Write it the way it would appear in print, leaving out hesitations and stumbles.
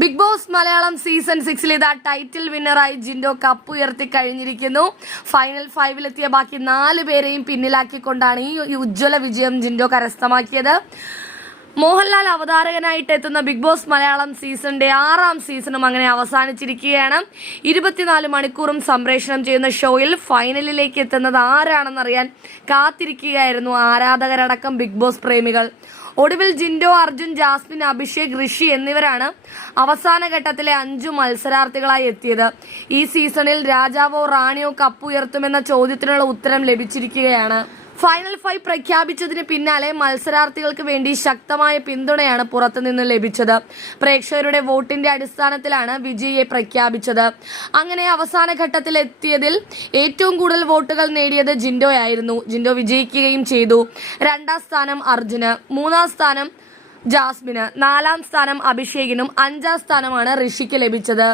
Big boss Malayalam season 6 ഇതാ title വിന്നറായി Jinto cup ഉയർത്തി കഴിഞ്ഞിരിക്കുന്നു. ഫൈനൽ 5-ലെത്തിയ ബാക്കി 4 പേരെയും പിന്നിലാക്കിക്കൊണ്ടാണ് ഈ ഉജ്ജ്വല വിജയം ജിൻഡോ കരസ്ഥമാക്കിയത്. മോഹൻലാൽ അവതാരകനായിട്ട് എത്തുന്ന ബിഗ് ബോസ് മലയാളം സീസണിന്റെ 6ാം സീസണും അങ്ങനെ അവസാനിച്ചിരിക്കുകയാണ്. 24 മണിക്കൂറും സംപ്രേഷണം ചെയ്യുന്ന ഷോയിൽ ഫൈനലിലേക്ക് എത്തുന്നത് ആരാണെന്നറിയാൻ കാത്തിരിക്കുകയായിരുന്നു ആരാധകരടക്കം ബിഗ് ബോസ് പ്രേമികൾ. ഒടുവിൽ ജിൻഡോ, അർജുൻ, ജാസ്മിൻ, അഭിഷേക്, ഋഷി എന്നിവരാണ് അവസാന ഘട്ടത്തിലെ 5 മത്സരാർത്ഥികളായി എത്തിയത്. ഈ സീസണിൽ രാജാവോ റാണിയോ കപ്പ് ഉയർത്തുമെന്ന ചോദ്യത്തിനുള്ള ഉത്തരം ലഭിച്ചിരിക്കുകയാണ്. ഫൈനൽ 5 പ്രഖ്യാപിച്ചതിന് പിന്നാലെ മത്സരാർത്ഥികൾക്ക് വേണ്ടി ശക്തമായ പിന്തുണയാണ് പുറത്തുനിന്ന് ലഭിച്ചത്. പ്രേക്ഷകരുടെ വോട്ടിന്റെ അടിസ്ഥാനത്തിലാണ് വിജയിയെ പ്രഖ്യാപിച്ചത്. അങ്ങനെ അവസാന ഘട്ടത്തിൽ എത്തിയതിൽ ഏറ്റവും കൂടുതൽ വോട്ടുകൾ നേടിയത് ജിൻഡോയായിരുന്നു. ജിൻഡോ വിജയിക്കുകയും ചെയ്തു. 2ാം സ്ഥാനം അർജുന്, 3ാം സ്ഥാനം ജാസ്മിന്, 4ാം സ്ഥാനം അഭിഷേകിനും 5ാം സ്ഥാനമാണ് ഋഷിക്ക് ലഭിച്ചത്.